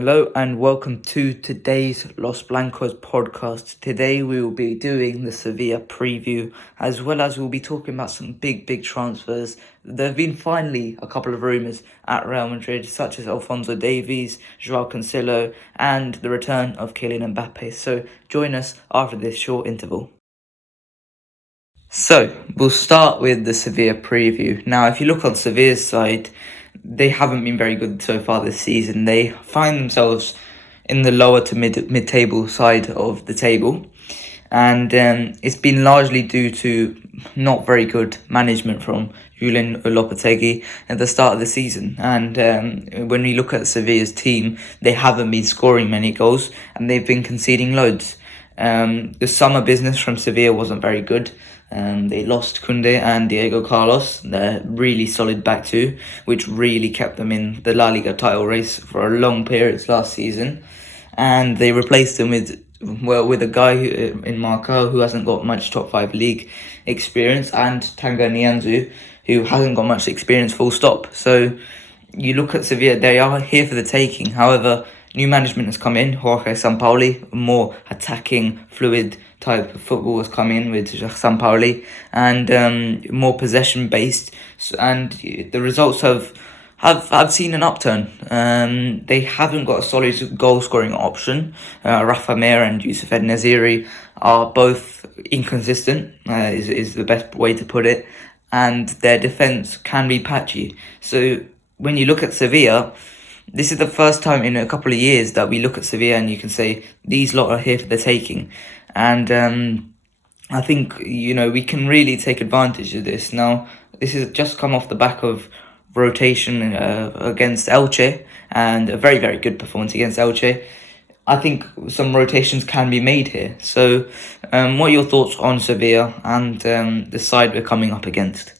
Hello and welcome to today's Los Blancos podcast. Today we will be doing the Sevilla preview, as well as we'll be talking about some big transfers. There have been finally a couple of rumours at Real Madrid, such as Alphonso Davies, Joao Cancelo, and the return of Kylian Mbappe. So join us after this short interval. So we'll start with the Sevilla preview. Now, if you look on Sevilla's side, they haven't been very good so far this season. They find themselves in the lower to mid table side of the table, and it's been largely due to not very good management from Julian Lopetegui at the start of the season. And when we look at Sevilla's team, they haven't been scoring many goals and they've been conceding loads. The summer business from Sevilla wasn't very good. They lost Koundé and Diego Carlos, their really solid back two, which really kept them in the La Liga title race for a long period last season. And they replaced them with a guy in Marcao who hasn't got much top 5 league experience, and Tanga Nianzou, who hasn't got much experience full stop. So you look at Sevilla, they are here for the taking. However, new management has come in. Jorge Sampaoli, more attacking, fluid type of football has come in with Sampaoli, and more possession based. And the results have seen an upturn. They haven't got a solid goal scoring option. Rafa Mir and Yusuf Ed-Naziri are both inconsistent, is the best way to put it, and their defence can be patchy. So when you look at Sevilla, this is the first time in a couple of years that we look at Sevilla and you can say these lot are here for the taking. And I think, we can really take advantage of this. Now, this has just come off the back of rotation against Elche, and a very good performance against Elche. I think some rotations can be made here. So what are your thoughts on Sevilla and the side we're coming up against?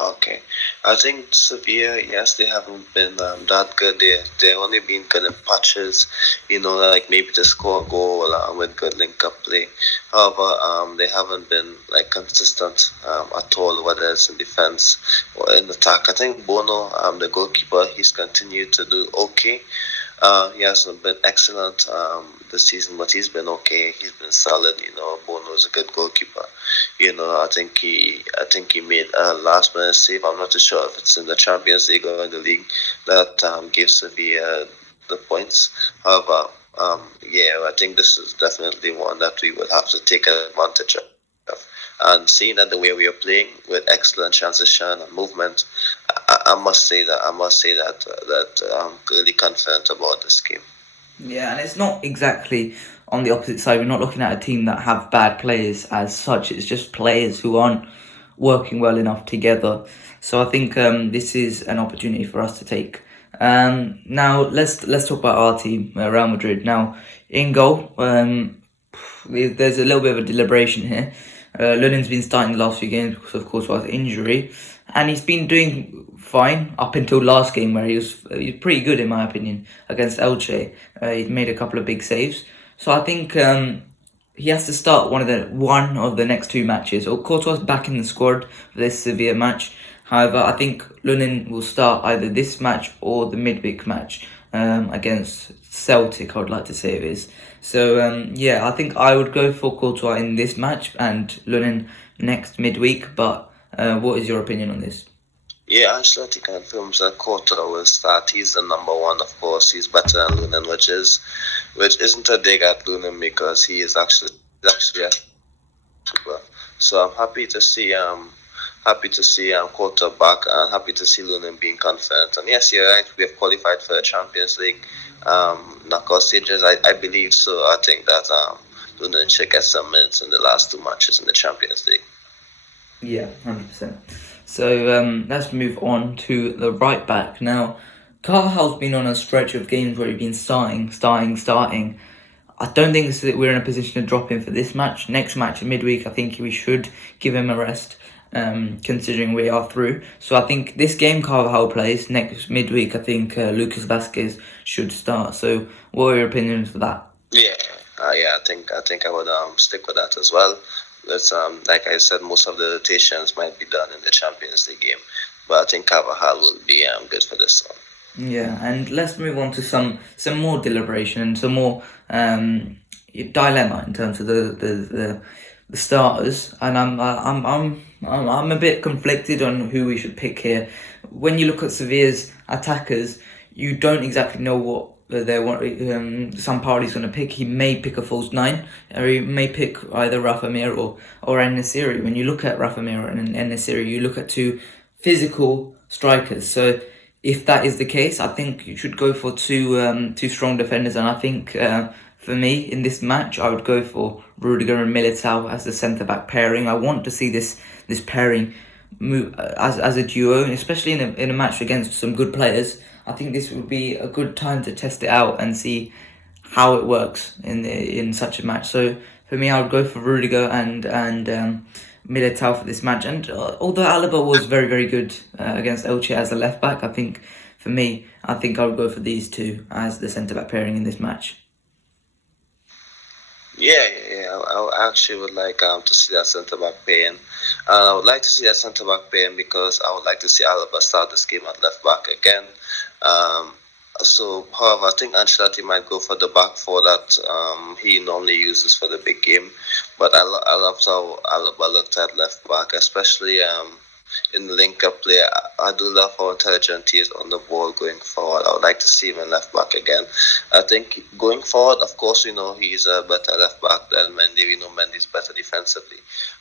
Okay. I think Sevilla, yes, they haven't been that good. They've only been good in patches, like maybe to score a goal with good link-up play. However, they haven't been consistent at all, whether it's in defense or in attack. I think Bono, the goalkeeper, he's continued to do okay. He hasn't been excellent this season, but he's been okay. He's been solid. Bono's a good goalkeeper. I think he made a last-minute save. I'm not too sure if it's in the Champions League or in the league that gives Sevilla the points. However, I think this is definitely one that we would have to take advantage of. And seeing that the way we are playing with excellent transition and movement, I must say that I'm really confident about this game. Yeah, and it's not exactly on the opposite side. We're not looking at a team that have bad players as such. It's just players who aren't working well enough together. So I think this is an opportunity for us to take. Now let's talk about our team, Real Madrid. Now in goal, there's a little bit of a deliberation here. Lunin's been starting the last few games because, of course, was injury, and he's been doing fine up until last game, where he was pretty good in my opinion against Elche. He made a couple of big saves, so I think he has to start one of the next two matches. Or Courtois back in the squad for this Sevilla match. However, I think Lunin will start either this match or the midweek match against Celtic, I would like to say it is. So I think I would go for Courtois in this match and Lunin next midweek. But what is your opinion on this? Yeah, Ancelotti confirms that Courtois will start. He's the number one, of course. He's better than Lunin, which isn't a dig at Lunin because he is actually a keeper. So I'm happy to see Courtois back, and happy to see Lunin being confident. And yes, you're right. We have qualified for the Champions League knockout stages. I believe so. I think that Lunin should get some minutes in the last two matches in the Champions League. Yeah, 100%. So let's move on to the right back. Now, Carvajal's been on a stretch of games where he's been starting. I don't think we're in a position to drop him for this match. Next match, midweek, I think we should give him a rest, considering we are through. So I think this game Carvajal plays. Next midweek, I think Lucas Vazquez should start. So what are your opinions for that? Yeah, I think I would stick with that as well. Let's like I said, most of the rotations might be done in the Champions League game, but I think Carvajal will be good for this one. Yeah, and let's move on to some more deliberation and some more dilemma in terms of the starters. And I'm a bit conflicted on who we should pick here. When you look at Sevilla's attackers, you don't exactly know what they want. Sampaoli's going to pick. He may pick a false nine, or he may pick either Rafa Mir or En-Nesyri. When you look at Rafa Mir and En-Nesyri, you look at two physical strikers. So if that is the case, I think you should go for two strong defenders, and I think for me in this match, I would go for Rudiger and Militao as the centre back pairing. I want to see this pairing move as a duo, especially in a match against some good players. I think this would be a good time to test it out and see how it works in such a match. So for me, I would go for Rudiger and Militao for this match. And although Alaba was very, very good against Elche as a left back, I think for me, I think I would go for these two as the centre back pairing in this match. Yeah. I actually would like to see that centre back pairing. I would like to see that centre back pairing because I would like to see Alaba start this game at left back again. However, I think Ancelotti might go for the back four that he normally uses for the big game. But I loved how Alaba looked at left back, especially in the link-up play. I do love how intelligent he is on the ball going forward. I would like to see him in left back again. I think going forward, of course, he's a better left back than Mendy. We know Mendy's better defensively.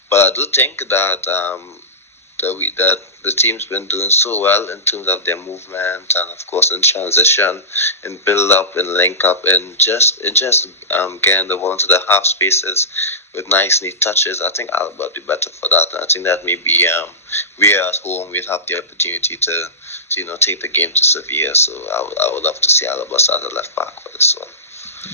But I do think that that the team's been doing so well in terms of their movement and of course in transition, in build up, in link up, and just getting the ball into the half spaces with nice neat touches. I think Alba would be better for that. And I think that maybe we are at home, we'd have the opportunity to take the game to Sevilla. So I would love to see Alaba start at left back for this one.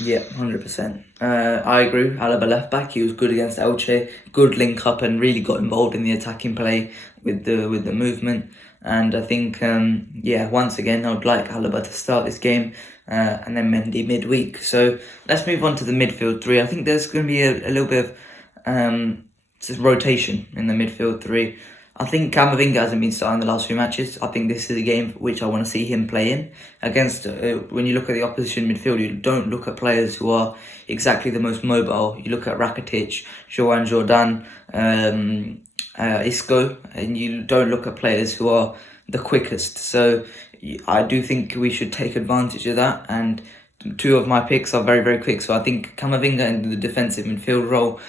Yeah, 100%. I agree. Alaba left back. He was good against Elche. Good link up and really got involved in the attacking play with the movement. And I think once again I would like Alaba to start this game, and then Mendy midweek. So let's move on to the midfield three. I think there's going to be a little bit of rotation in the midfield three. I think Camavinga hasn't been starting the last few matches. I think this is a game which I want to see him play in. Against, when you look at the opposition midfield, you don't look at players who are exactly the most mobile. You look at Rakitic, Joan Jordan, Isco, and you don't look at players who are the quickest. So I do think we should take advantage of that, and two of my picks are very, very quick. So I think Camavinga in the defensive midfield role,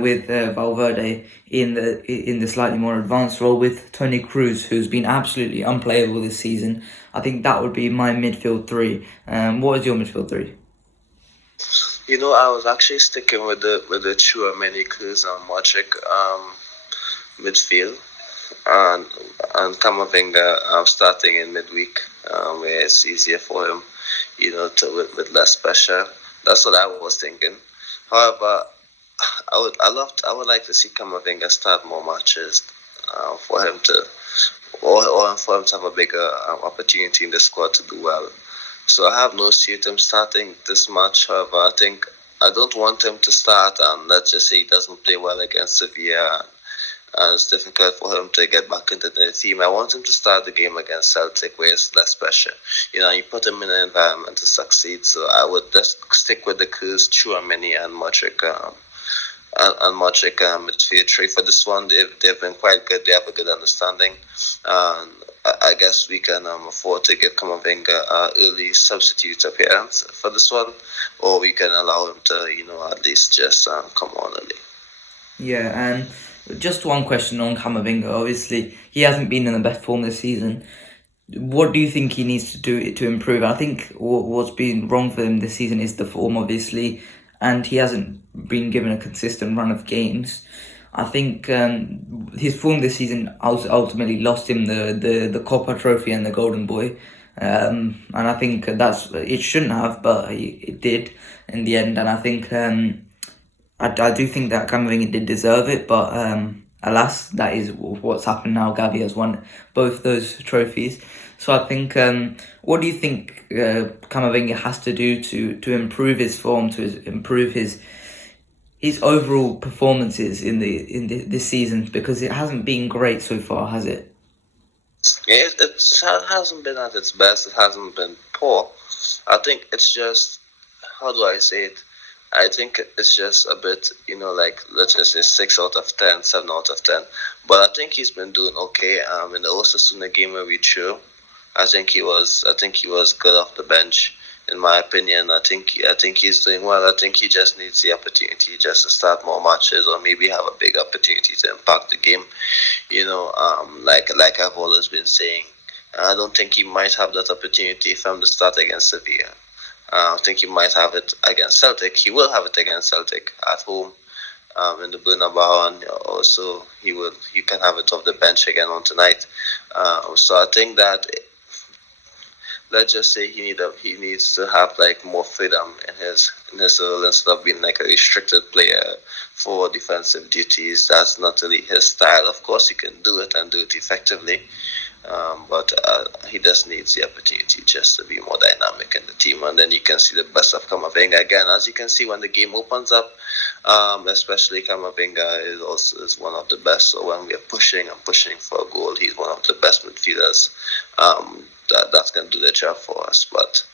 with Valverde in the slightly more advanced role with Toni Kroos, who's been absolutely unplayable this season. I think that would be my midfield three. What is your midfield three? I was actually sticking with the Tchouaméni, Kroos and Modric midfield, and Camavinga starting in midweek, where it's easier for him, with less pressure. That's what I was thinking. However, I would like to see Camavinga start more matches, for him to, or for him to have a bigger opportunity in the squad to do well. So I have no issue with him starting this match. However, I don't want him to start and let's just say he doesn't play well against Sevilla, and it's difficult for him to get back into the team. I want him to start the game against Celtic where it's less pressure. You put him in an environment to succeed. So I would just stick with the Kroos, Tchouaméni and Modric midfield three for this one. They've been quite good. They have a good understanding. And I guess we can afford to give Camavinga an early substitute appearance for this one, or we can allow him to, at least just come on early. Yeah, and just one question on Camavinga. Obviously, he hasn't been in the best form this season. What do you think he needs to do to improve? I think what's been wrong for him this season is the form, obviously, and he hasn't been given a consistent run of games. I think his form this season ultimately lost him the Copa Trophy and the Golden Boy. And I think it shouldn't have, but it did in the end. And I think I do think that Camavinga did deserve it, but alas, that is what's happened now. Gavi has won both those trophies. So I think, what do you think Camavinga has to do to improve his form, to improve his overall performances in this season? Because it hasn't been great so far, has it? It hasn't been at its best. It hasn't been poor. I think it's just, how do I say it? I think it's just a bit, like, let's just say 6 out of 10, 7 out of 10. But I think he's been doing okay. In the Osasuna game where we drew, I think he was good off the bench. In my opinion, I think he's doing well. I think he just needs the opportunity just to start more matches, or maybe have a big opportunity to impact the game. Like I've always been saying, I don't think he might have that opportunity from the start against Sevilla. I think he might have it against Celtic. He will have it against Celtic at home, in the Bernabeu, and also he can have it off the bench again on tonight. So I think that, let's just say, he needs to have like more freedom in his role, instead of being like a restricted player for defensive duties. That's not really his style. Of course, he can do it and do it effectively, but he just needs the opportunity just to be more dynamic in the team, and then you can see the best of Kamavinga again. As you can see when the game opens up, especially Kamavinga is one of the best. So when we are pushing and pushing for a goal, he's one of the best midfielders. That can do the job for us. But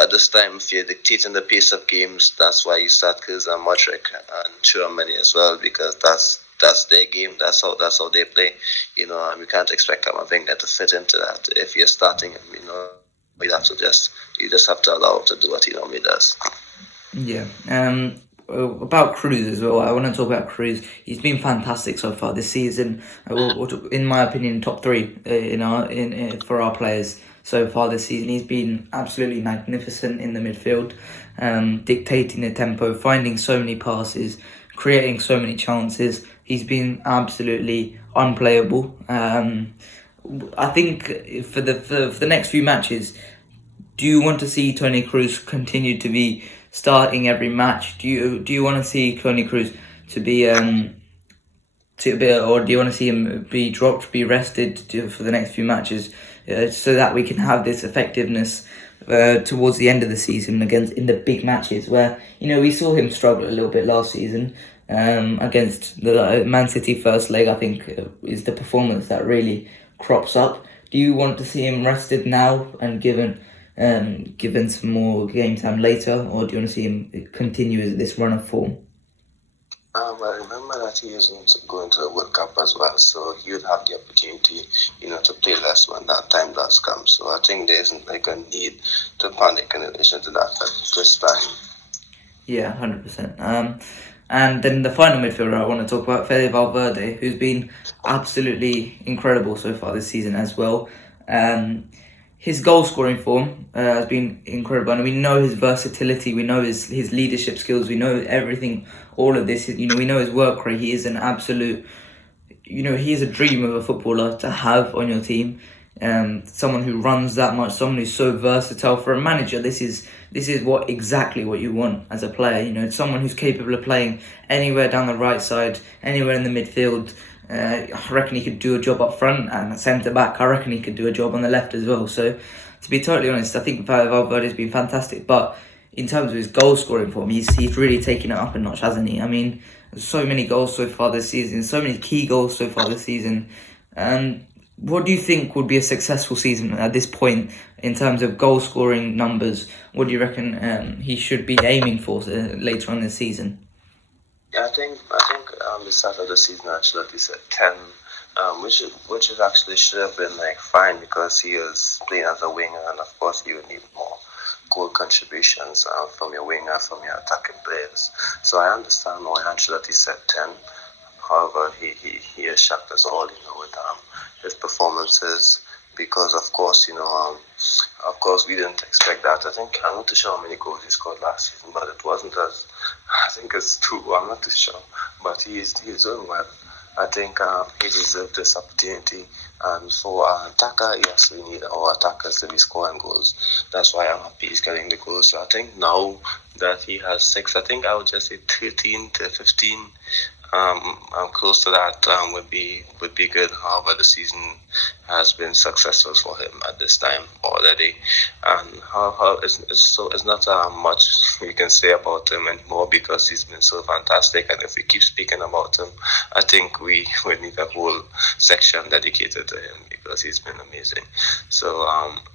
at this time, if you're dictating the pace of games, that's why you start Kroos and Modric and Tchouaméni as well, because that's their game. That's how they play. And we can't expect Kamavinga to fit into that. If you're starting him, you just have to allow him to do what he normally does. Yeah. About Cruz as well. I want to talk about Cruz. He's been fantastic so far this season. In my opinion, top three for our players so far this season. He's been absolutely magnificent in the midfield, dictating the tempo, finding so many passes, creating so many chances. He's been absolutely unplayable. I think for the next few matches, do you want to see Toni Kroos continue to be starting every match? Do you want to see Toni Kroos to be or do you want to see him be dropped, be rested for the next few matches, so that we can have this effectiveness towards the end of the season in the big matches where we saw him struggle a little bit last season against the Man City first leg. I think is the performance that really crops up. Do you want to see him rested now and given some more game time later, or do you want to see him continue this run of form? I remember that he isn't going to the World Cup as well, so he would have the opportunity, to play less when that time does come. So I think there isn't like a need to panic in addition to that at this time. Yeah, 100%. And then the final midfielder I want to talk about, Fede Valverde, who's been absolutely incredible so far this season as well. His goal scoring form has been incredible, and we know his versatility, we know his leadership skills, we know everything, all of this. We know his work rate. He is an absolute, he is a dream of a footballer to have on your team. Someone who runs that much, someone who's so versatile for a manager. This is exactly what you want as a player. Someone who's capable of playing anywhere down the right side, anywhere in the midfield. I reckon he could do a job up front, and centre back, I reckon he could do a job on the left as well. So, to be totally honest, I think Valverde's been fantastic. But in terms of his goal scoring form, he's really taken it up a notch, hasn't he? I mean, so many goals so far this season, so many key goals so far this season. What do you think would be a successful season at this point in terms of goal scoring numbers? What do you reckon he should be aiming for later on this season? Yeah, I think the start of the season actually he said 10, which is actually should have been like fine, because he is playing as a winger, and of course you would need more goal contributions from your winger, from your attacking players. So I understand why Ancelotti said 10. However, he has shocked us all, with his performances, because of course, we didn't expect that. I think I'm not too sure how many goals he scored last season, but it wasn't as, I think it's 2. I'm not too sure, but he's doing well. I think he deserved this opportunity. And for our attacker, yes, we need our attackers to be scoring goals. That's why I'm happy he's getting the goals. So I think now that he has 6, I think I would just say 13 to 15 close to that would be good. However, the season has been successful for him at this time already, and how it's not much we can say about him anymore because he's been so fantastic. And if we keep speaking about him, I think we would need a whole section dedicated to him because he's been amazing. So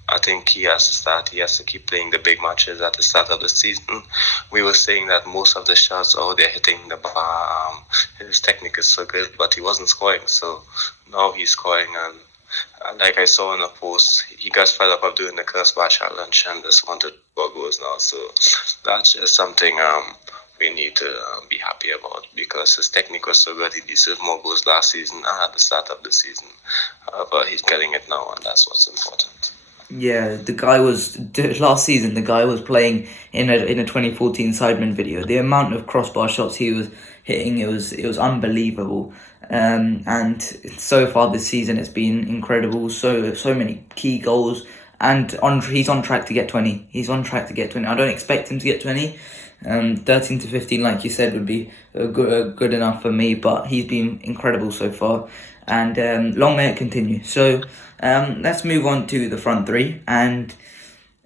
I think he has to start. He has to keep playing the big matches at the start of the season. We were saying that most of the shots, they're hitting the bar. His technique is so good, but he wasn't scoring. So now he's scoring, and like I saw in a post, he got fed up of doing the crossbar challenge and just wanted more goals now. So that's just something we need to be happy about because his technique was so good. He deserved more goals last season and at the start of the season. But he's getting it now, and that's what's important. Yeah, last season. The guy was playing in a 2014 Sidemen video. The amount of crossbar shots he was hitting, it was unbelievable. And so far this season, it's been incredible. So many key goals, and he's on track to get 20. He's on track to get 20. I don't expect him to get 20. 13 to 15, like you said, would be good enough for me. But he's been incredible so far, and long may it continue. So let's move on to the front three. And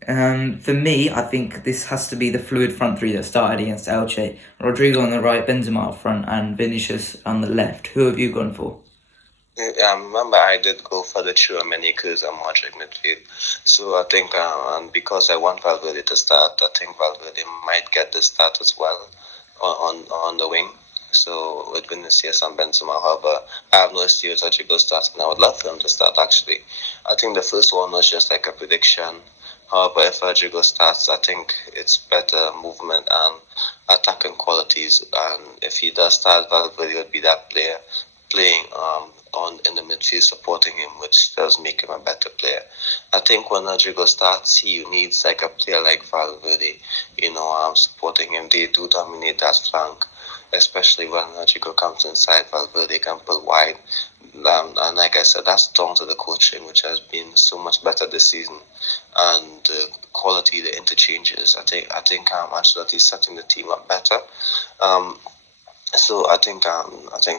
for me, I think this has to be the fluid front three that started against Elche. Rodrigo on the right, Benzema up front, and Vinicius on the left. Who have you gone for? Remember, I did go for the Tchouaméni Kroos and Modric midfield. So I think, and because I want Valverde to start, I think Valverde might get the start as well on the wing. So with Vinicius and Benzema, however, I have no issue with Rodrigo starting. I would love for him to start, actually. I think the first one was just like a prediction. However, if Rodrigo starts, I think it's better movement and attacking qualities. And if he does start, Valverde would be that player playing on in the midfield, supporting him, which does make him a better player. I think when Rodrigo starts, he needs like a player like Valverde, supporting him. They do dominate that flank, especially when Rodrigo comes inside. Valverde can pull wide, and like I said, that's down to the coaching, which has been so much better this season, and the quality, the interchanges. I think Ancelotti's setting the team up better. So I think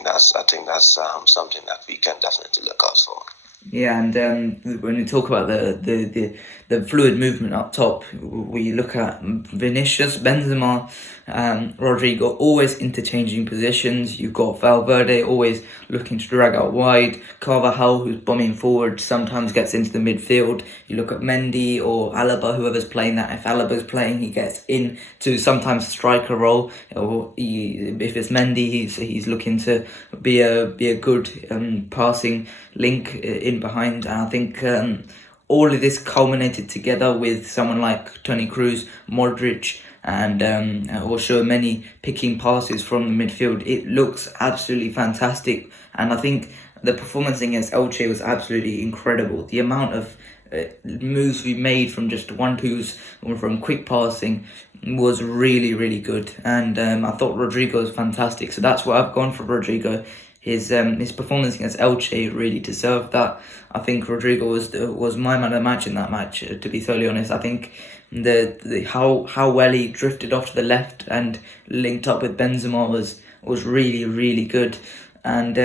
that's something that we can definitely look out for. Yeah, and when we talk about the fluid movement up top, we look at Vinicius, Benzema, Rodrigo, always interchanging positions. You've got Valverde always looking to drag out wide. Carvajal, who's bombing forward, sometimes gets into the midfield. You look at Mendy or Alaba, whoever's playing that. If Alaba's playing, he gets into sometimes striker role. Or if it's Mendy, he's looking to be a good passing link in behind. And I think all of this culminated together with someone like Toni Kroos, Modric, and also many picking passes from the midfield. It looks absolutely fantastic, and I think the performance against Elche was absolutely incredible. The amount of moves we made from just 1-2s or from quick passing was really, really good, and I thought Rodrigo was fantastic. So that's why I've gone for Rodrigo. His performance against Elche really deserved that. I think Rodrigo was my man of the match in that match. To be totally honest, I think the how well he drifted off to the left and linked up with Benzema was really, really good. And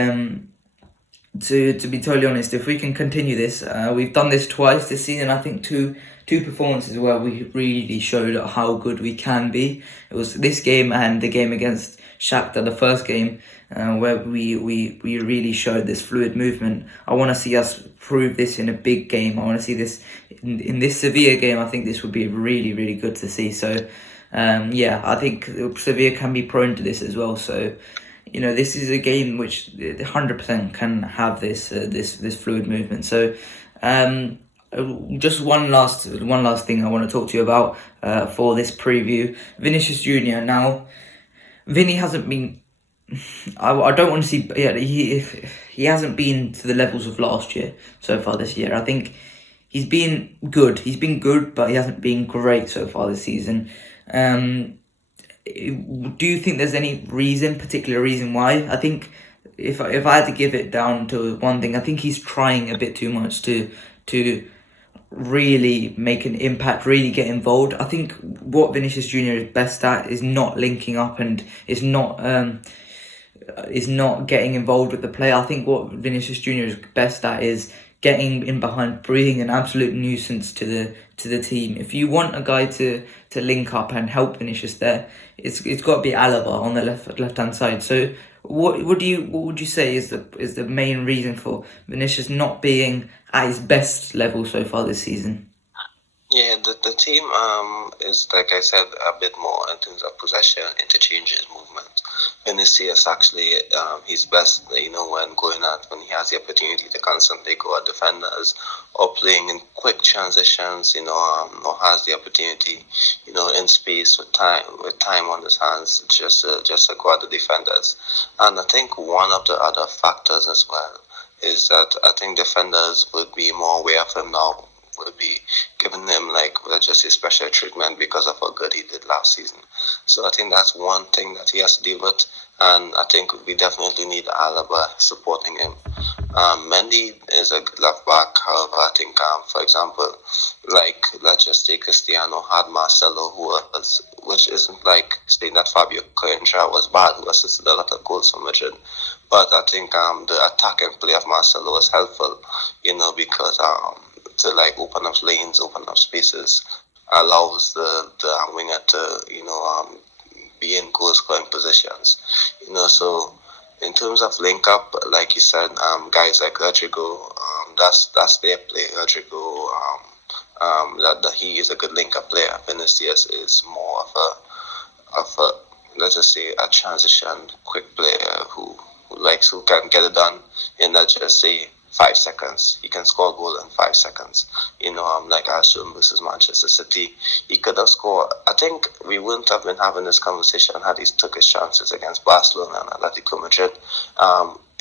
to be totally honest, if we can continue this, we've done this twice this season. I think two performances where we really showed how good we can be. It was this game and the game against Shakhtar, the first game, where we really showed this fluid movement. I want to see us prove this in a big game. I want to see this in this Sevilla game. I think this would be really, really good to see. So, I think Sevilla can be prone to this as well. So, this is a game which 100% can have this fluid movement. So, just one last thing I want to talk to you about for this preview. Vinicius Junior. Now, Vinny hasn't been. I don't want to see. Yeah, he hasn't been to the levels of last year so far this year. I think he's been good. He's been good, but he hasn't been great so far this season. Do you think there's any particular reason why? I think if I had to give it down to one thing, I think he's trying a bit too much to really make an impact, really get involved. I think what Vinicius Junior is best at is not linking up and is not is not getting involved with the play. I think what Vinicius Junior is best at is getting in behind, breathing an absolute nuisance to the team. If you want a guy to link up and help Vinicius there, it's got to be Alaba on the left hand side. So what would you say is the main reason for Vinicius not being at his best level so far this season? Yeah, the team is, like I said, a bit more in terms of possession, interchanges, movement. Vinicius actually he's best, when he has the opportunity to constantly go at defenders or playing in quick transitions, or has the opportunity, in space with time on his hands, just to go at the defenders. And I think one of the other factors as well is that I think defenders would be more aware of him now, would be giving him, like, let's just say, special treatment because of how good he did last season. So I think that's one thing that he has to deal with, and I think we definitely need Alaba supporting him. Mendy is a good left back. However, I think, for example, like, let's just say Cristiano had Marcelo, which isn't like saying that Fabio Coentra was bad, who assisted a lot of goals for Madrid. But I think the attacking play of Marcelo was helpful, because to, like, open up lanes, open up spaces, allows the winger to be in goal scoring positions. So in terms of link up, like you said, guys like Rodrigo, that's their play. Rodrigo, that he is a good link up player. Vinicius is more of a let's just say a transition quick player who can get it done in, let's just say, 5 seconds. He can score a goal in 5 seconds. Like Arsenal versus Manchester City, he could have scored. I think we wouldn't have been having this conversation had he took his chances against Barcelona and Atletico Madrid.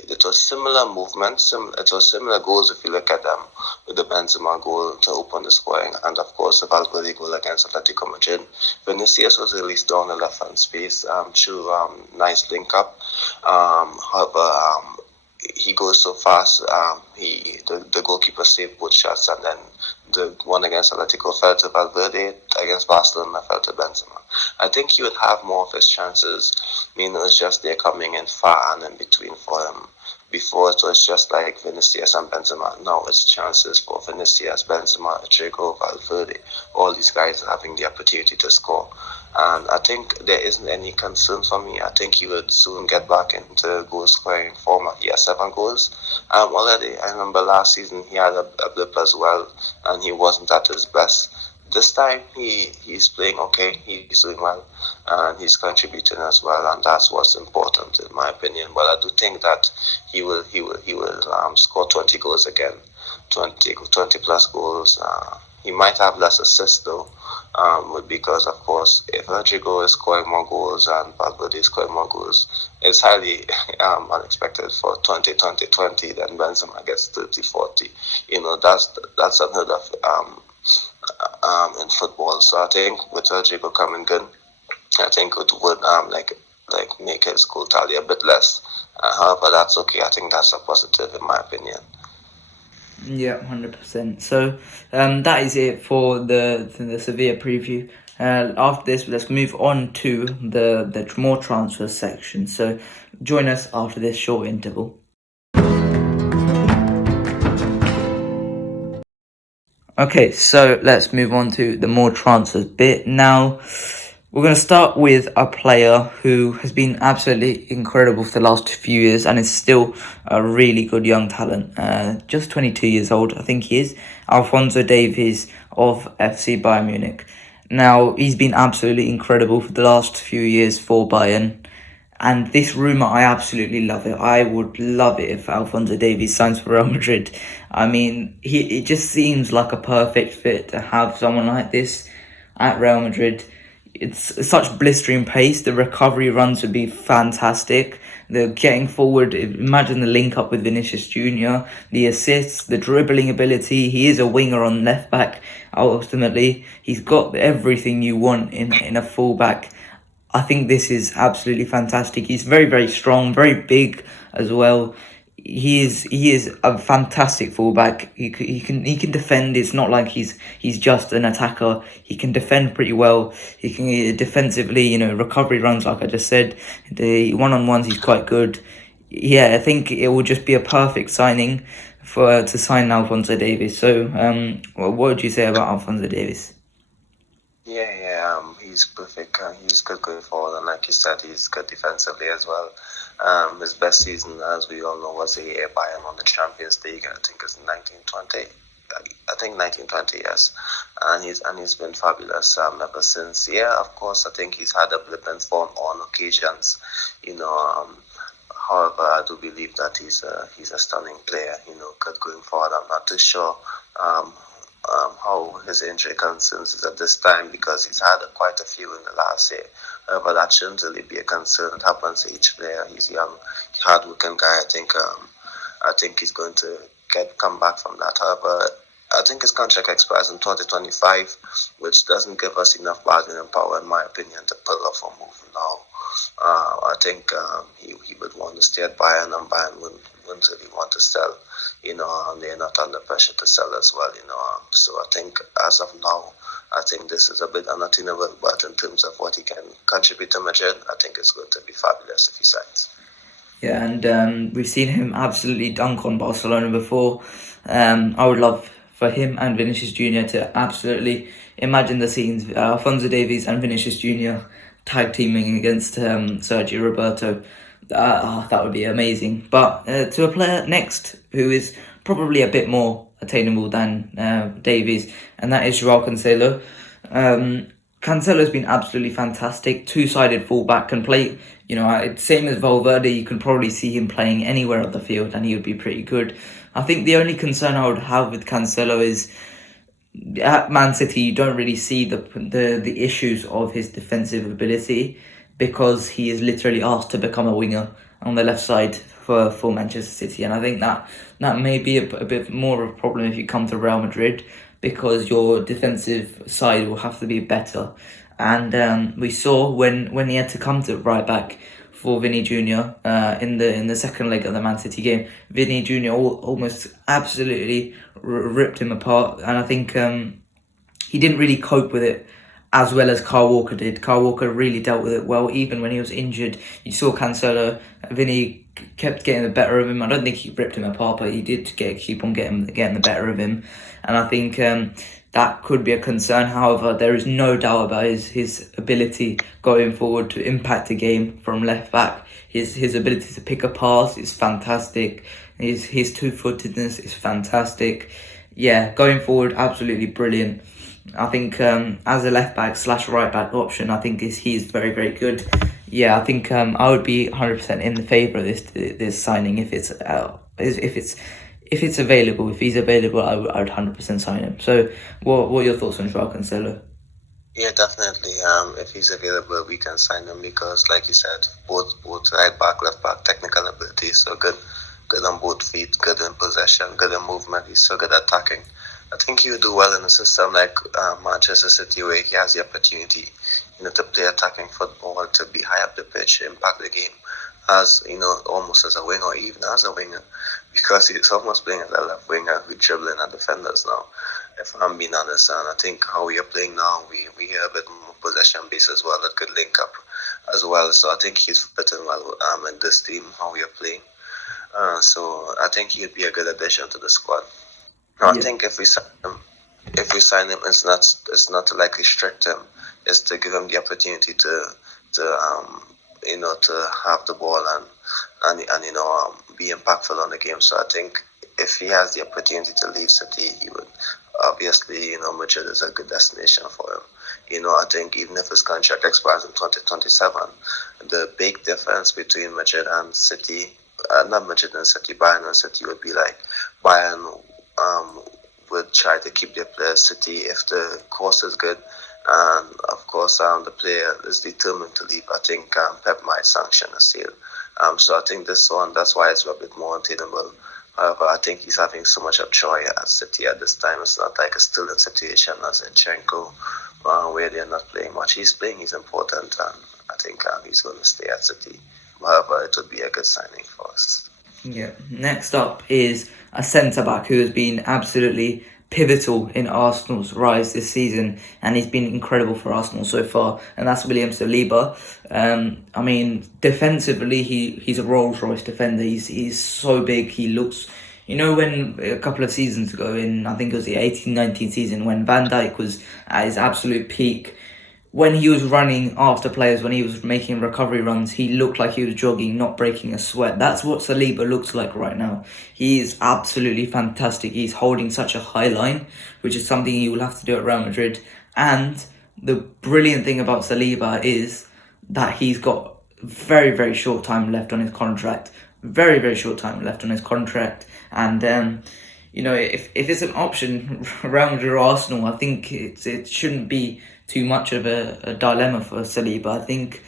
It was similar movements, it was similar goals if you look at them, with the Benzema goal to open the scoring, and of course the Valverde goal against Atletico Madrid. Vinicius was released down the left hand space through nice link up. However, he goes so fast. The goalkeeper saved both shots, and then the one against Atletico fell to Valverde. Against Barcelona fell to Benzema. I think he would have more of his chances. It's just they're coming in far and in between for him. Before it was just like Vinicius and Benzema. Now it's chances for Vinicius, Benzema, Rodrigo, Valverde. All these guys having the opportunity to score. And I think there isn't any concern for me. I think he would soon get back into goal scoring form. He has 7 goals already. I remember last season he had a blip as well, and he wasn't at his best. This time he's playing okay. He's doing well, and he's contributing as well, and that's what's important in my opinion. But I do think that he will score 20 goals again, 20 plus goals. He might have less assists though, because of course if Rodrigo is scoring more goals and Valverde is scoring more goals, it's highly unexpected for 20-20-20. Then Benzema gets 30-40. That's unheard of in football. So I think with Rodrigo coming good, I think it would make his goal tally a bit less. However, that's okay. I think that's a positive in my opinion. Yeah, 100%. So that is it for the Sevilla preview. After this, let's move on to the more transfer section. So join us after this short interval. Okay, so let's move on to the more transfers bit. Now, we're going to start with a player who has been absolutely incredible for the last few years and is still a really good young talent. Just 22 years old, I think he is. Alphonso Davies of FC Bayern Munich. Now, he's been absolutely incredible for the last few years for Bayern. And this rumour, I absolutely love it. I would love it if Alphonso Davies signs for Real Madrid. I mean, it just seems like a perfect fit to have someone like this at Real Madrid. It's such blistering pace. The recovery runs would be fantastic. The getting forward, imagine the link up with Vinicius Junior, the assists, the dribbling ability. He is a winger on left back. Ultimately, he's got everything you want in a full back. I think this is absolutely fantastic. He's very, very strong, very big as well. he is a fantastic fullback. He can defend. It's not like he's just an attacker. He can defend pretty well. He can defensively, recovery runs like I just said. The one-on-ones he's quite good. Yeah, I think it will just be a perfect signing to sign Alphonso Davies. So, what would you say about Alphonso Davies? He's perfect. He's good going forward, and like you said, he's good defensively as well. His best season, as we all know, was a Bayern won the Champions League. I think it's 1920. I think 1920, yes, and he's been fabulous ever since. Yeah, of course, I think he's had a blip in form on occasions, you know. However, I do believe that he's a stunning player. Good going forward. I'm not too sure how his injury concerns is at this time because he's had quite a few in the last year. But that shouldn't really be a concern. It happens to each player. He's young, hard-working guy. I think he's going to come back from that. However, I think his contract expires in 2025, which doesn't give us enough bargaining power, in my opinion, to pull off a move now. I think he would want to stay at Bayern, and Bayern wouldn't really want to sell. And they're not under pressure to sell as well. So I think as of now, I think this is a bit unattainable. But in terms of what he can contribute to Madrid, I think it's going to be fabulous if he signs. Yeah, and we've seen him absolutely dunk on Barcelona before. I would love for him and Vinicius Junior to absolutely imagine the scenes. Alphonso Davies and Vinicius Junior tag teaming against Sergio Roberto. That would be amazing. But to a player next who is probably a bit more attainable than Davies, and that is Joao Cancelo. Cancelo's been absolutely fantastic. Two-sided fullback, can play, same as Valverde. You can probably see him playing anywhere on the field and he would be pretty good. I think the only concern I would have with Cancelo is at Man City you don't really see the issues of his defensive ability because he is literally asked to become a winger on the left side for Manchester City, and I think that may be a bit more of a problem if you come to Real Madrid because your defensive side will have to be better. And we saw when he had to come to right back for Vinny Junior in the second leg of the Man City game, Vinny Junior almost absolutely ripped him apart, and I think he didn't really cope with it as well as Kyle Walker did. Kyle Walker really dealt with it well, even when he was injured. You saw Cancelo, Vinny kept getting the better of him. I don't think he ripped him apart, but he did keep on getting the better of him. And I think that could be a concern. However, there is no doubt about his ability going forward to impact the game from left back. His ability to pick a pass is fantastic. His two-footedness is fantastic. Yeah, going forward, absolutely brilliant. I think as a left back / right back option, I think he's very, very good. Yeah, I think I would be 100% in the favour of this signing if it's available. If he's available, I would 100% sign him. So, what are your thoughts on Joao Cancelo? Yeah, definitely. If he's available, we can sign him because, like you said, both right back, left back, technical ability, so good on both feet, good in possession, good in movement. He's so good at attacking. I think he would do well in a system like Manchester City, where he has the opportunity, to play attacking football, to be high up the pitch, impact the game, as almost as a winger, or even as a winger, because he's almost playing as a left winger with dribbling at defenders now. If I'm being honest, and I think how we are playing now, we are a bit more possession based as well, a good link up as well. So I think he's fitting well in this team how we are playing. So I think he'd be a good addition to the squad. No, I think if we sign him, it's not to like restrict him. It's to give him the opportunity to have the ball and be impactful on the game. So I think if he has the opportunity to leave City, he would. Obviously, Madrid is a good destination for him. I think even if his contract expires in 2027, the big difference between Madrid and City, not Madrid and City, Bayern and City would be like Bayern would try to keep their players. City, if the course is good and of course the player is determined to leave, I think Pep might sanction a sale. So I think this one, that's why it's a bit more attainable. However, I think he's having so much of joy at City at this time. It's not like a still-in situation as in Chenko, where they're not playing much. He's playing, he's important, and I think he's going to stay at City. However, it would be a good signing for us. Yeah. Next up is a centre back who has been absolutely pivotal in Arsenal's rise this season, and he's been incredible for Arsenal so far, and that's William Saliba. I mean, defensively, he's a Rolls Royce defender. He's so big. He looks. You know, when a couple of seasons ago, in I think it was the 18-19 season, when Van Dijk was at his absolute peak, when he was running after players, when he was making recovery runs, he looked like he was jogging, not breaking a sweat. That's what Saliba looks like right now. He is absolutely fantastic. He's holding such a high line, which is something he will have to do at Real Madrid. And the brilliant thing about Saliba is that he's got very, very short time left on his contract. Very, very short time left on his contract. And you know, if it's an option, Real Madrid or Arsenal, I think it shouldn't be too much of a dilemma for Saliba. I think,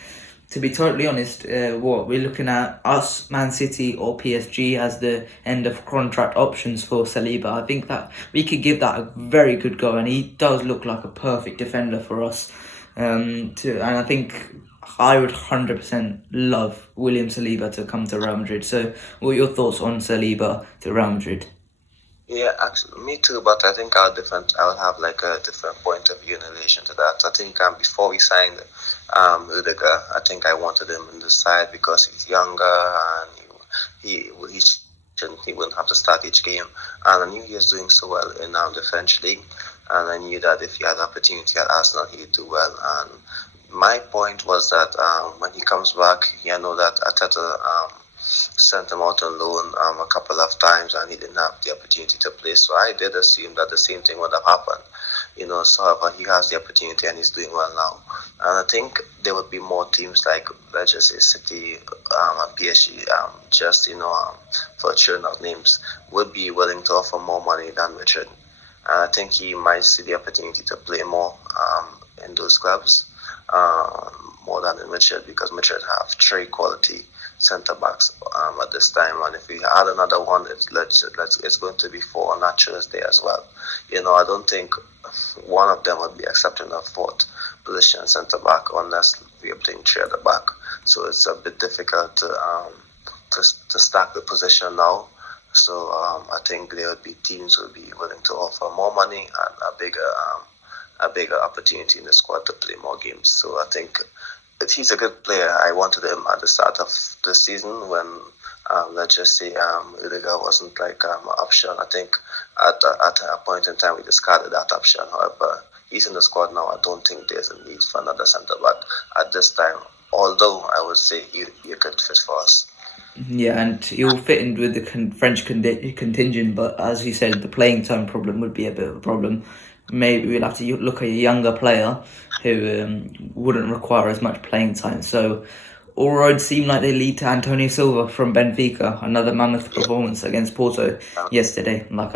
to be totally honest, what we're looking at, us, Man City or PSG as the end of contract options for Saliba. I think that we could give that a very good go, and he does look like a perfect defender for us. And I think I would 100% love William Saliba to come to Real Madrid. So, what are your thoughts on Saliba to Real Madrid? Yeah, actually, me too. But I think I'll have like a different point of view in relation to that. I think before we signed Rudiger, I think I wanted him in the side because he's younger and he he wouldn't have to start each game. And I knew he was doing so well in the French league, and I knew that if he had opportunity at Arsenal, he'd do well. And my point was that when he comes back, I know that Ateta sent him out on loan a couple of times and he didn't have the opportunity to play. So I did assume that the same thing would have happened. So however, he has the opportunity and he's doing well now. And I think there would be more teams like, let's just say, City and PSG, for churn of names, would be willing to offer more money than Richard. And I think he might see the opportunity to play more in those clubs, more than in Richard, because Richard have three quality centre backs at this time, and if we add another one, it's going to be four naturals there as well. I don't think one of them would be accepting a fourth position centre back unless we are playing three at the back. So it's a bit difficult to stack the position now. So I think there would be teams who would be willing to offer more money and a bigger opportunity in the squad to play more games. So I think he's a good player. I wanted him at the start of the season when, let's just say, Rudiger wasn't like an option. I think at a point in time we discarded that option. However, he's in the squad now. I don't think there's a need for another centre back at this time. Although I would say he'd be a good fit for us. Yeah, and he'll fit in with the French contingent, but as you said, the playing time problem would be a bit of a problem. Maybe we'll have to look at a younger player who wouldn't require as much playing time. So, all roads seem like they lead to Antonio Silva from Benfica, another mammoth performance against Porto yesterday. That's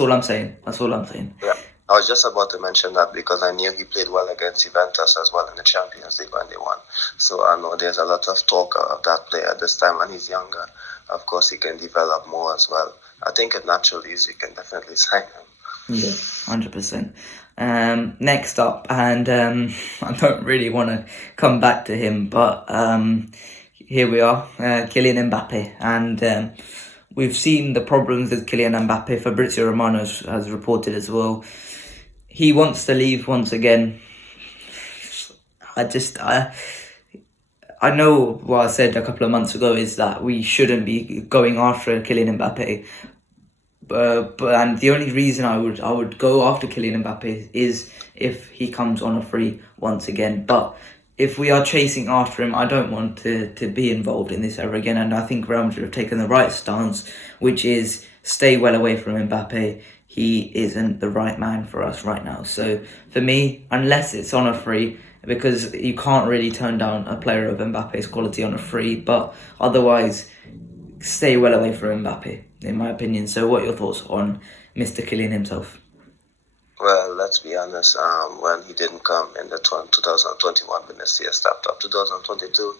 all I'm saying. Yeah. I was just about to mention that because I knew he played well against Juventus as well in the Champions League when they won. So I know there's a lot of talk of that player this time, and he's younger. Of course, he can develop more as well. I think it naturally is. You can definitely sign him. Yeah, 100%. Next up, and I don't really want to come back to him, but here we are, Kylian Mbappe, and we've seen the problems with Kylian Mbappe. Fabrizio Romano has reported as well. He wants to leave once again. I know what I said a couple of months ago is that we shouldn't be going after Kylian Mbappe. And the only reason I would go after Kylian Mbappe is if he comes on a free once again. But if we are chasing after him, I don't want to be involved in this ever again. And I think Real Madrid have taken the right stance, which is stay well away from Mbappe. He isn't the right man for us right now. So for me, unless it's on a free, because you can't really turn down a player of Mbappe's quality on a free, but otherwise, stay well away from Mbappe, in my opinion. So what are your thoughts on Mr. Kylian himself? Well, let's be honest, when he didn't come in the 2021 Vinicius stepped up, 2022,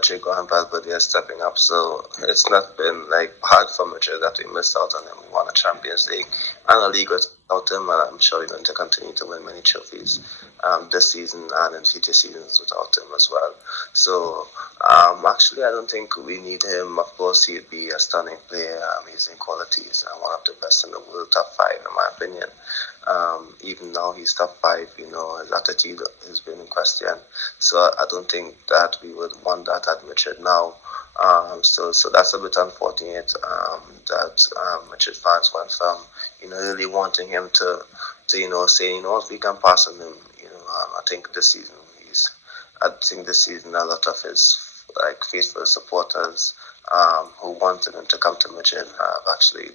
Jaco and Valverde are stepping up, so it's not been like hard for Madrid that we missed out on him. We won a Champions League and a league with without him, and I'm sure we're going to continue to win many trophies this season and in future seasons without him as well. So actually, I don't think we need him. Of course, he'd be a stunning player, amazing qualities, and one of the best in the world, top five in my opinion. Even now he's top five, his attitude has been in question. So I don't think that we would want that at Madrid now. So that's a bit unfortunate that Madrid fans went from, really wanting him to say, we can pass on him. I think this season a lot of his faithful supporters who wanted him to come to Madrid have actually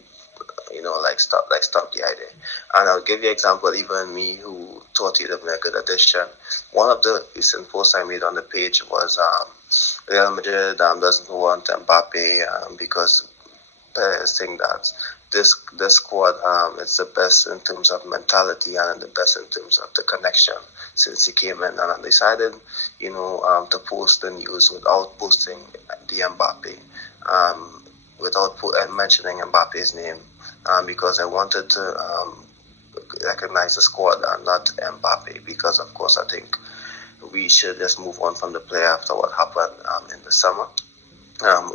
stop the idea. And I'll give you an example, even me who thought he'd have been a good addition. One of the recent posts I made on the page was Real Madrid doesn't want Mbappe because players think that this squad it's the best in terms of mentality and the best in terms of the connection since he came in, and I decided to post the news without posting the Mbappe, without mentioning Mbappe's name, because I wanted to recognize the squad and not Mbappe, because of course I think we should just move on from the player after what happened in the summer.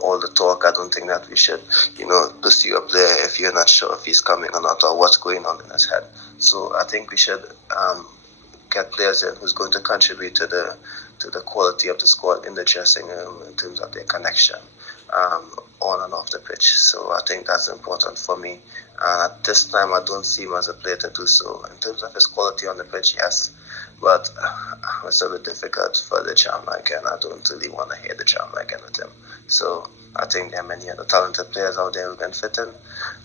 All the talk, I don't think that we should, pursue a player if you're not sure if he's coming or not or what's going on in his head. So I think we should get players in who's going to contribute to the quality of the squad in the dressing room in terms of their connection on and off the pitch. So I think that's important for me. And at this time, I don't see him as a player to do so. In terms of his quality on the pitch, yes, but it's a bit difficult for the drama again. I don't really want to hear the drama again with him. So I think there are many other talented players out there who can fit in.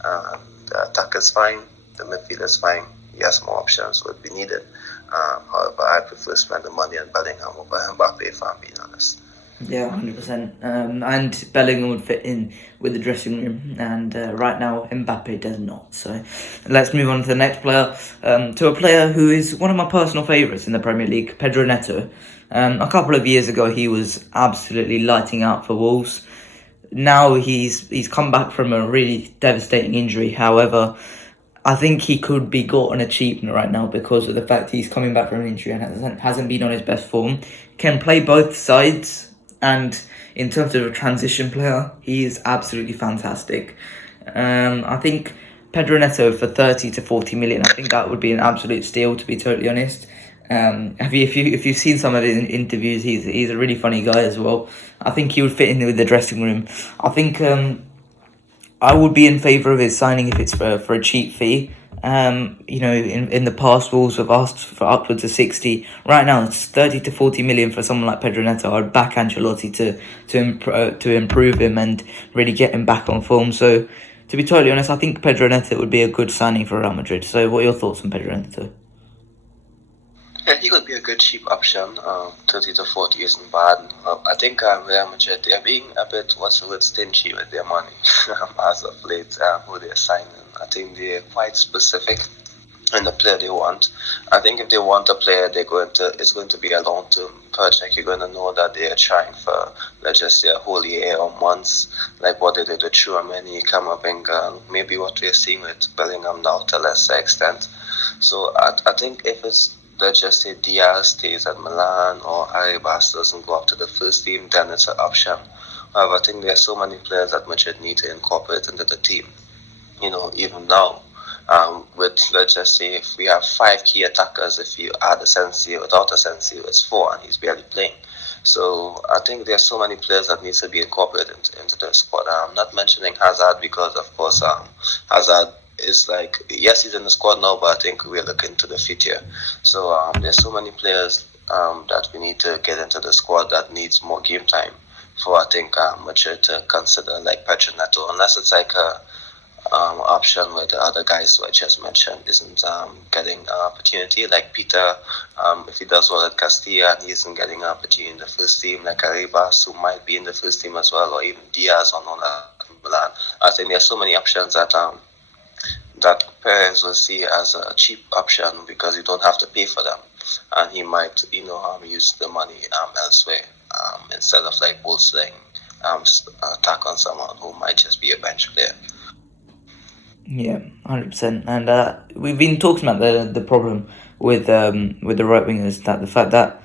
The attack is fine, the midfield is fine. Yes, more options would be needed. However, I prefer spending money on Bellingham over Mbappe, if I'm being honest. Yeah, 100%. And Bellingham would fit in with the dressing room, and right now Mbappe does not. So let's move on to the next player, to a player who is one of my personal favourites in the Premier League, Pedro Neto. A couple of years ago, he was absolutely lighting up for Wolves. Now he's come back from a really devastating injury. However, I think he could be got on a cheap right now because of the fact he's coming back from an injury and hasn't been on his best form. Can play both sides, and in terms of a transition player, he is absolutely fantastic. I think Pedro Neto for 30 to 40 million, I think that would be an absolute steal, to be totally honest. If you've seen some of his interviews, he's a really funny guy as well. I think he would fit in with the dressing room. I think I would be in favour of his signing if it's for a cheap fee. In the past, Wolves have asked for upwards of 60. Right now, it's 30 to 40 million for someone like Pedro Neto. I'd back Ancelotti to improve him and really get him back on form. So, to be totally honest, I think Pedro Neto would be a good signing for Real Madrid. So, what are your thoughts on Pedro Neto? Yeah, he could be a good cheap option. 30 to 40 isn't bad. I think Real Madrid, they're being a bit, stingy with their money as of late, who they're signing. I think they're quite specific in the player they want. I think if they want a player, it's going to be a long-term project. You're going to know that they are trying for, let's just say, a whole year or months, like what they did with Tchouaméni, Camavinga, maybe what we're seeing with Bellingham now to a lesser extent. So I think if it's, let's just say, Diaz stays at Milan or Arribas doesn't go up to the first team, then it's an option. However, I think there are so many players that Madrid need to incorporate into the team. Even now, let's just say, if we have 5 key attackers, if you add Asensio, without Asensio, it's 4 and he's barely playing. So I think there are so many players that need to be incorporated into the squad. I'm not mentioning Hazard because, of course, Hazard is yes, he's in the squad now, but I think we're looking to the future. So there's so many players that we need to get into the squad that needs more game time. So I think Madrid to consider like Pedro Neto, unless it's like a option where the other guys who I just mentioned isn't getting an opportunity, like Peter, if he does well at Castilla and he isn't getting an opportunity in the first team, like Arribas, who might be in the first team as well, or even Diaz on Milan. I think there are so many options that parents will see as a cheap option because you don't have to pay for them, and he might use the money elsewhere instead of like bolstering attack on someone who might just be a bench player. Yeah, 100%. And we've been talking about the problem with the right wingers, that the fact that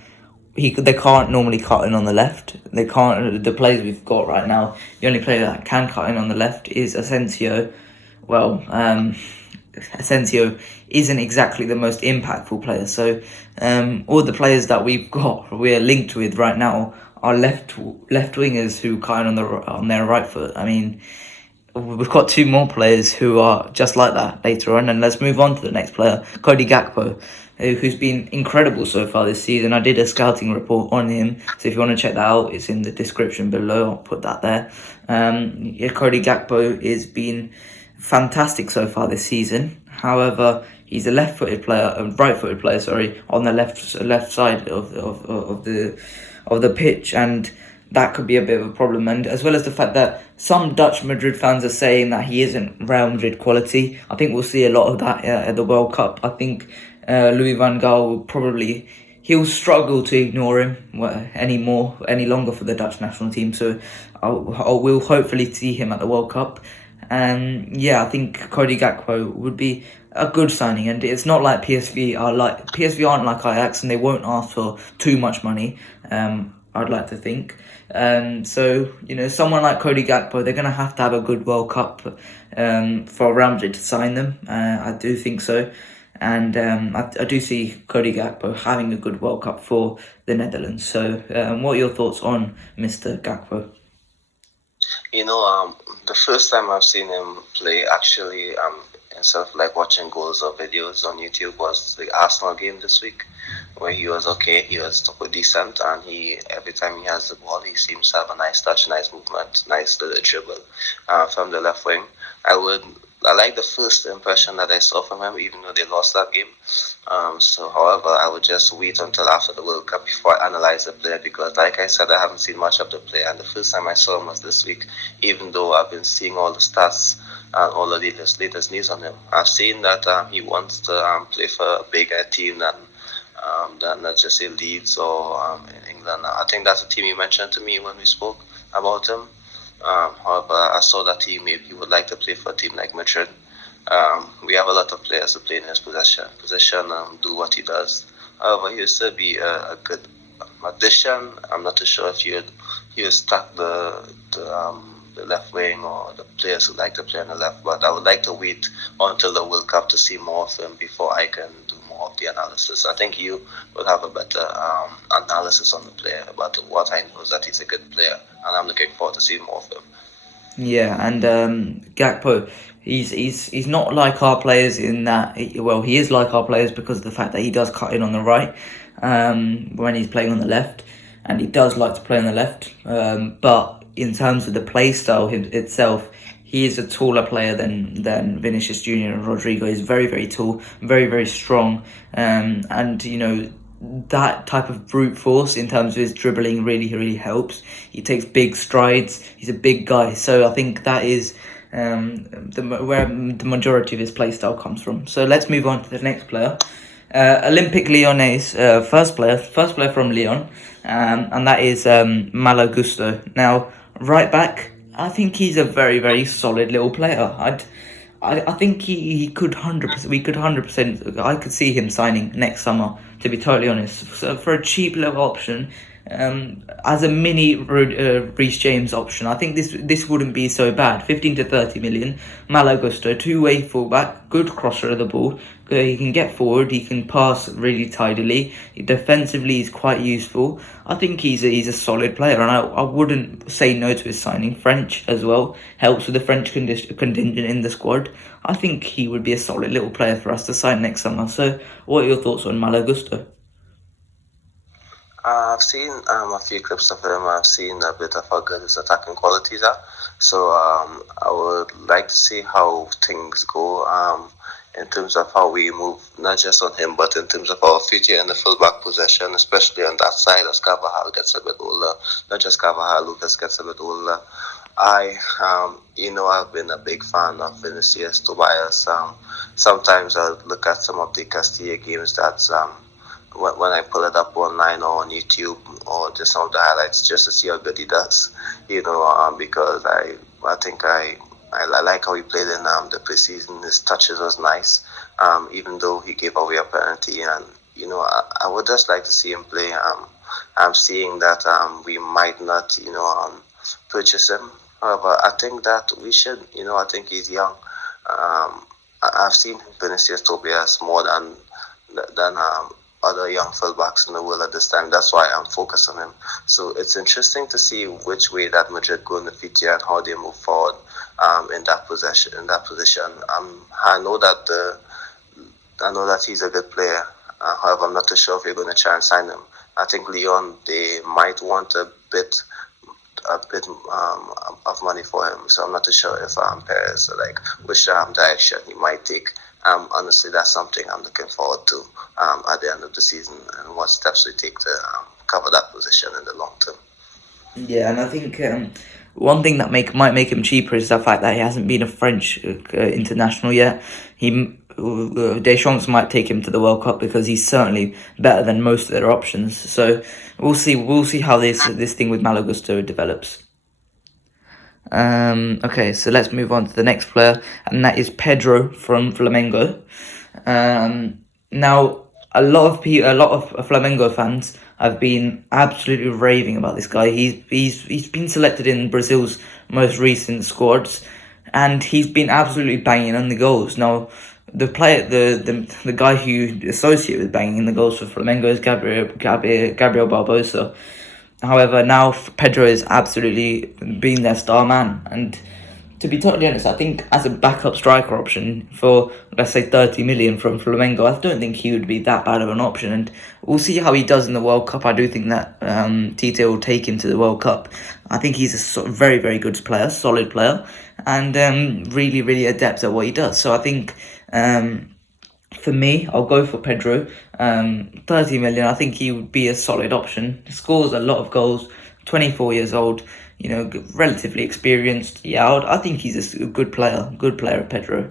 they can't normally cut in on the left. They can't. The players we've got right now, the only player that can cut in on the left is Asensio. Well, Asensio isn't exactly the most impactful player. So all the players that we're linked with right now are left wingers who cut in on their right foot. I mean, we've got two more players who are just like that later on, and let's move on to the next player, Cody Gakpo, who's been incredible so far this season. I did a scouting report on him, so if you want to check that out, it's in the description below. I'll put that there. Cody Gakpo has been fantastic so far this season. However, he's a right-footed player, sorry, on the left side of the pitch, and that could be a bit of a problem. And as well as the fact that some Dutch Madrid fans are saying that he isn't Real Madrid quality, I think we'll see a lot of that at the World Cup. I think Louis van Gaal he'll struggle to ignore him any longer for the Dutch national team. So we'll hopefully see him at the World Cup. And I think Cody Gakpo would be a good signing, and it's not like PSV aren't like Ajax, and they won't ask for too much money. I'd like to think. So someone like Cody Gakpo, they're gonna have to have a good World Cup for Real Madrid to sign them. I do think so, and I do see Cody Gakpo having a good World Cup for the Netherlands. So, what are your thoughts on Mr. Gakpo? The first time I've seen him play, actually, instead of like watching goals or videos on YouTube, was the Arsenal game this week, where he was okay, he was decent, and every time he has the ball, he seems to have a nice touch, nice movement, nice little dribble from the left wing. I like the first impression that I saw from him, even though they lost that game. However, I would just wait until after the World Cup before I analyze the player, because, like I said, I haven't seen much of the player, and the first time I saw him was this week. Even though I've been seeing all the stats and all the latest news on him, I've seen that he wants to play for a bigger team than let's just say Leeds or in England. I think that's a team you mentioned to me when we spoke about him. However, I saw that maybe he would like to play for a team like Madrid. We have a lot of players to play in his position, do what he does. However, he used to be a good addition. I'm not too sure if he would start the left wing or the players who like to play on the left, but I would like to wait until the World Cup to see more of him before I can do more of the analysis. I think you will have a better analysis on the player, but what I know is that he's a good player, and I'm looking forward to seeing more of him. Yeah, and Gakpo, he's not like our players in that. He is like our players because of the fact that he does cut in on the right when he's playing on the left, and he does like to play on the left. But in terms of the play style itself, he is a taller player than Vinicius Junior and Rodrigo. He's very, very tall, very, very strong, and that type of brute force in terms of his dribbling really, really helps. He takes big strides. He's a big guy, so I think that is where the majority of his play style comes from. So let's move on to the next player. Olympique Lyonnais, first player from Lyon, and that is Malo Gusto. Now, right back, I think he's a very, very solid little player. I think he could 100%. We could 100%. I could see him signing next summer. To be totally honest, so for a cheap little option, as a mini Reece James option, I think this wouldn't be so bad. 15 to 30 million. Malo Gusto, two-way fullback, good crosser of the ball. He can get forward. He can pass really tidily. Defensively, he's quite useful. I think he's a solid player, and I wouldn't say no to his signing. French as well helps with the French contingent in the squad. I think he would be a solid little player for us to sign next summer. So, what are your thoughts on Malo Gusto? I've seen a few clips of him. I've seen a bit of how good his attacking qualities are. So I would like to see how things go in terms of how we move, not just on him, but in terms of our future in the fullback position, especially on that side as Carvajal gets a bit older. Not just Carvajal, Lucas gets a bit older. I've been a big fan of Vinicius Tobias. Sometimes I'll look at some of the Castilla games that's when I pull it up online or on YouTube or just some of the highlights just to see how good he does, because I think I I like how he played in the preseason. His touches was nice, even though he gave away a penalty. And I would just like to see him play. I'm seeing that we might not, purchase him. However, I think that we should. I think he's young. I've seen Vinicius Tobias more than other young fullbacks in the world at this time. That's why I'm focused on him. So it's interesting to see which way that Madrid go in the future and how they move forward in that position. I know that he's a good player. However, I'm not too sure if you're going to try and sign him. I think Leon, they might want a bit of money for him. So I'm not too sure if Perez, which direction he might take. Honestly, that's something I'm looking forward to at the end of the season, and what steps we take to cover that position in the long term. Yeah, and I think one thing that might make him cheaper is the fact that he hasn't been a French international yet. Deschamps might take him to the World Cup because he's certainly better than most of their options. So we'll see. We'll see how this thing with Malo Gusto develops. Okay, so let's move on to the next player, and that is Pedro from Flamengo. Now, a lot of Flamengo fans have been absolutely raving about this guy. He's been selected in Brazil's most recent squads, and he's been absolutely banging on the goals. Now, the guy who associated with banging in the goals for Flamengo is Gabriel Barbosa. However, now Pedro is absolutely been their star man, and to be totally honest, I think as a backup striker option for, let's say, 30 million from Flamengo, I don't think he would be that bad of an option, and we'll see how he does in the World Cup. I do think that Tite will take him to the World Cup. I think he's a very, very good player, solid player, and really, really adept at what he does. So I think for me, I'll go for Pedro. 30 million, I think he would be a solid option. He scores a lot of goals, 24 years old, relatively experienced. Yeah, I think he's a good player, Pedro.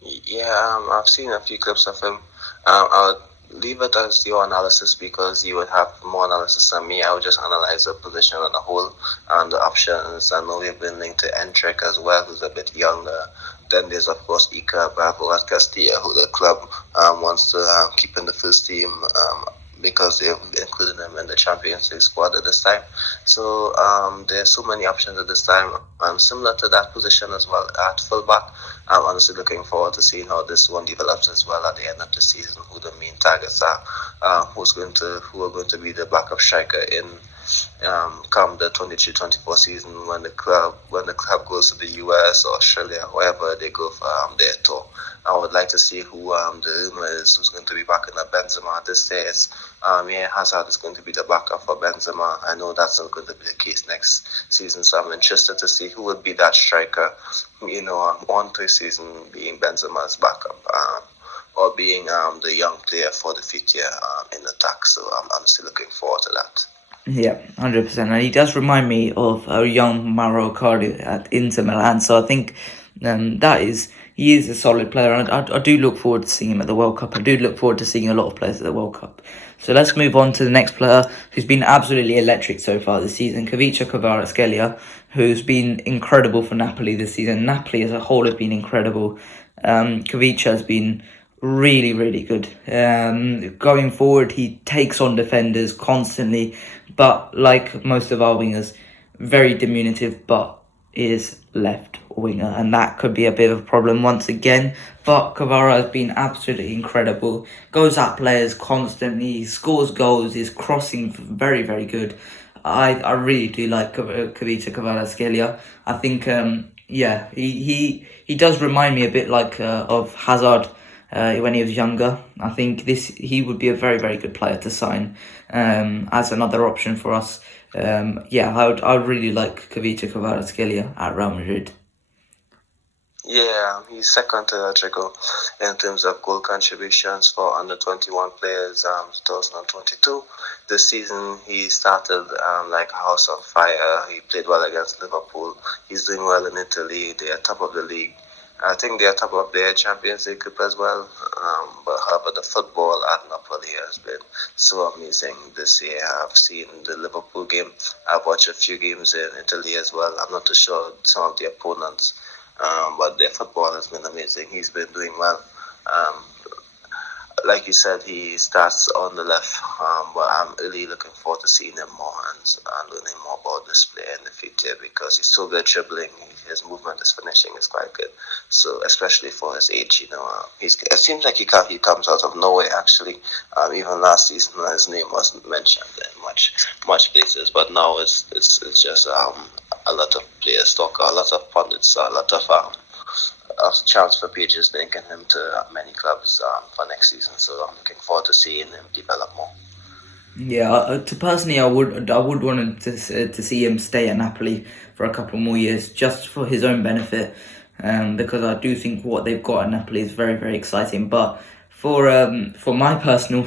Yeah, I've seen a few clips of him. I would leave it as your analysis because you would have more analysis than me. I would just analyze the position on the whole and the options. I know we've been linked to Endrick as well, who's a bit younger. Then there's, of course, Iker Bravo at Castilla, who the club wants to keep in the first team because they've included him in the Champions League squad at this time. So there's so many options at this time. Similar to that position as well at fullback. I'm honestly looking forward to seeing how this one develops as well at the end of the season, who the main targets are, who are going to be the backup striker in come the 23-24 season when the club goes to the US or Australia, wherever they go for their tour. I would like to see who the rumor is who's going to be backing up Benzema at this stage. Hazard is going to be the backup for Benzema. I know that's not going to be the case next season, so I'm interested to see who would be that striker. On pre-season being Benzema's backup. Or being the young player for the future in attack. So I'm honestly looking forward to that. Yeah, 100%. And he does remind me of a young Mauro Icardi at Inter Milan. So I think he is a solid player. And I do look forward to seeing him at the World Cup. I do look forward to seeing a lot of players at the World Cup. So let's move on to the next player who's been absolutely electric so far this season, Khvicha Kvaratskhelia, who's been incredible for Napoli this season. Napoli as a whole have been incredible. Khvicha has been really, really good. Going forward, he takes on defenders constantly, but like most of our wingers, very diminutive, but is left winger, and that could be a bit of a problem once again. But Kvara has been absolutely incredible. Goes at players constantly, scores goals, is crossing very, very good. I really do like Khvicha Kvaratskhelia. I think he does remind me a bit like of Hazard when he was younger. I think he would be a very, very good player to sign as another option for us. I would really like Khvicha Kvaratskhelia at Real Madrid. Yeah, he's second to Rodrigo in terms of goal contributions for under 21 players 2022. This season he started like a house on fire. He played well against Liverpool. He's doing well in Italy. They are top of the league. I think they are top of their Champions League group as well. But however, the football at Napoli has been so amazing this year. I've seen the Liverpool game. I've watched a few games in Italy as well. I'm not too sure some of the opponents, but their football has been amazing. He's been doing well. Um, like you said, he starts on the left, but I'm really looking forward to seeing him more and learning more about this player in the future because he's so good dribbling. His movement, his finishing is quite good. So especially for his age, it seems like he comes out of nowhere actually. Even last season, his name wasn't mentioned in much places, but now it's just a lot of players talk, a lot of pundits, a lot of transfer pages linking him to many clubs for next season. So I'm looking forward to seeing him develop more. Yeah, personally, I would want to see him stay at Napoli for a couple more years, just for his own benefit, because I do think what they've got at Napoli is very, very exciting. But for my personal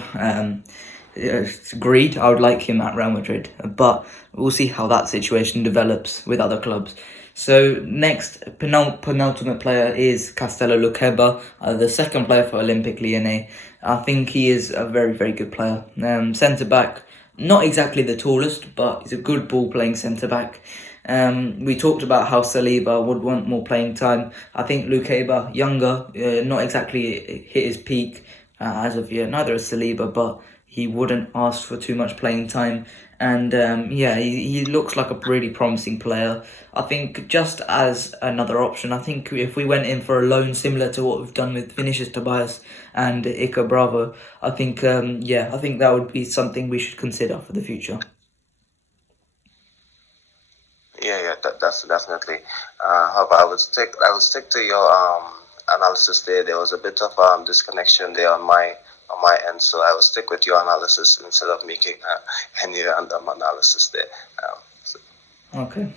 greed, I would like him at Real Madrid, but we'll see how that situation develops with other clubs. So next, penultimate player is Castello Luqueba, the second player for Olympique Lyonnais. I think he is a very, very good player. Centre back, not exactly the tallest, but he's a good ball playing centre back. We talked about how Saliba would want more playing time. I think Luqueba, younger, not exactly hit his peak as of yet. Neither is Saliba, but he wouldn't ask for too much playing time. And he looks like a really promising player. I think just as another option, I think if we went in for a loan similar to what we've done with Vinicius Tobias and Iker Bravo, I think that would be something we should consider for the future. Yeah, that's definitely. However, I would stick to your analysis there. There was a bit of disconnection there on my end, so I will stick with your analysis instead of making any random analysis there. So. Okay.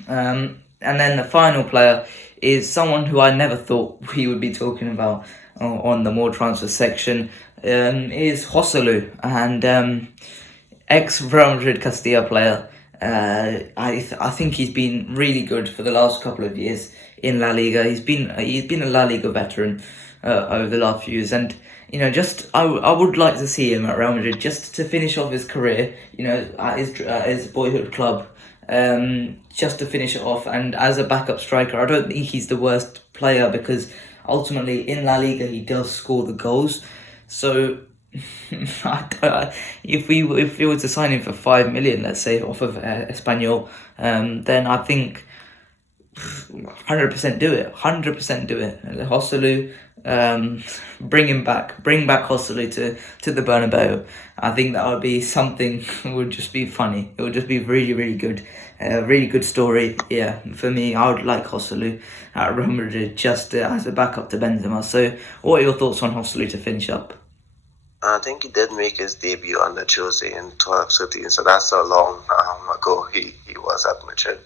And then the final player is someone who I never thought we would be talking about on the more transfer section. Is Joselu, and ex Real Madrid Castilla player. I think he's been really good for the last couple of years in La Liga. He's been a La Liga veteran over the last few years, and I would like to see him at Real Madrid just to finish off his career. At his boyhood club. Just to finish it off, and as a backup striker, I don't think he's the worst player because ultimately in La Liga he does score the goals. So if we were to sign him for 5 million, let's say off of Espanyol, then I think 100% do it. 100% do it. Joselu, bring back Joselu to the Bernabeu. I think that would be something. Would just be funny. It would just be really, really good. Really good story. Yeah, for me, I would like Joselu at Real Madrid just as a backup to Benzema. So, what are your thoughts on Joselu to finish up? I think he did make his debut under Jose in 2013, so that's how long ago he was at Madrid.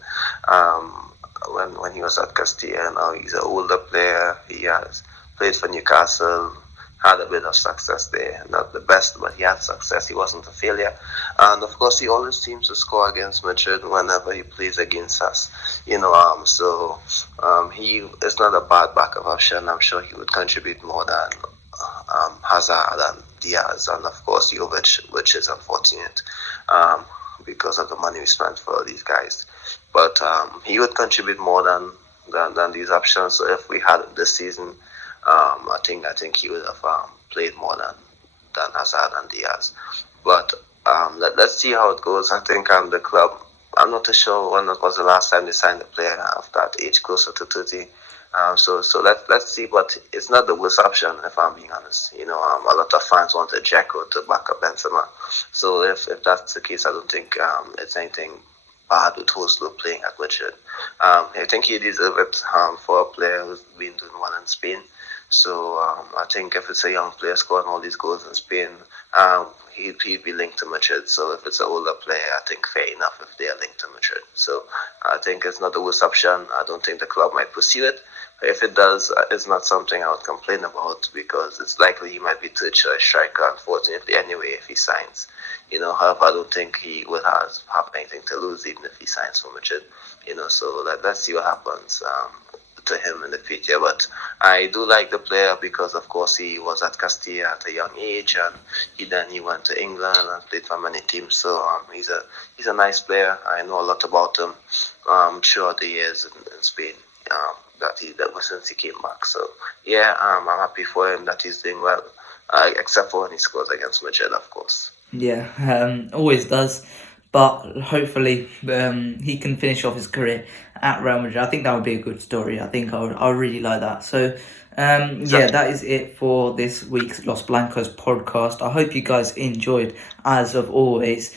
When he was at Castilla, now he's an older player. He has played for Newcastle, had a bit of success there. Not the best, but he had success. He wasn't a failure. And of course, he always seems to score against Madrid whenever he plays against us. He is not a bad backup option. I'm sure he would contribute more than Hazard and Diaz, and of course Jovic, which is unfortunate because of the money we spent for these guys. But he would contribute more than these options. So if we had it this season, I think he would have played more than Hazard and Diaz. But let's see how it goes. I think the club. I'm not too sure when it was the last time they signed a player of that age, closer to 30. So let's see, but it's not the worst option if I'm being honest. A lot of fans wanted Dzeko to back up Benzema. So if that's the case, I don't think it's anything bad with Joselu playing at Madrid. I think he deserves it for a player who's been doing well in Spain. So I think if it's a young player scoring all these goals in Spain, he'd be linked to Madrid. So if it's an older player, I think fair enough if they are linked to Madrid. So I think it's not the worst option. I don't think the club might pursue it. If it does, it's not something I would complain about because it's likely he might be third choice striker, unfortunately, anyway, if he signs. However, I don't think he would have anything to lose even if he signs for Madrid. So let's see what happens. to him in the future. But I do like the player because, of course, he was at Castilla at a young age, and he went to England and played for many teams. So he's a nice player. I know a lot about him throughout the years in Spain. That was since he came back. So yeah, I'm happy for him that he's doing well. Except for when he scores against Madrid, of course. Yeah, always does. But hopefully he can finish off his career at Real Madrid. I think that would be a good story. I think I would really like that. So, yeah, that is it for this week's Los Blancos podcast. I hope you guys enjoyed, as of always.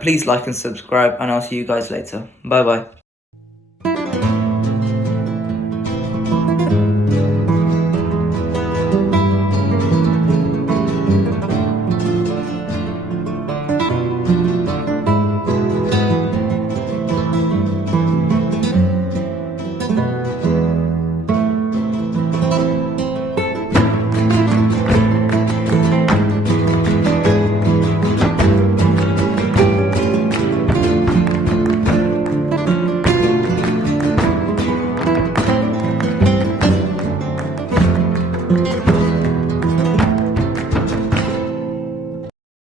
Please like and subscribe, and I'll see you guys later. Bye-bye.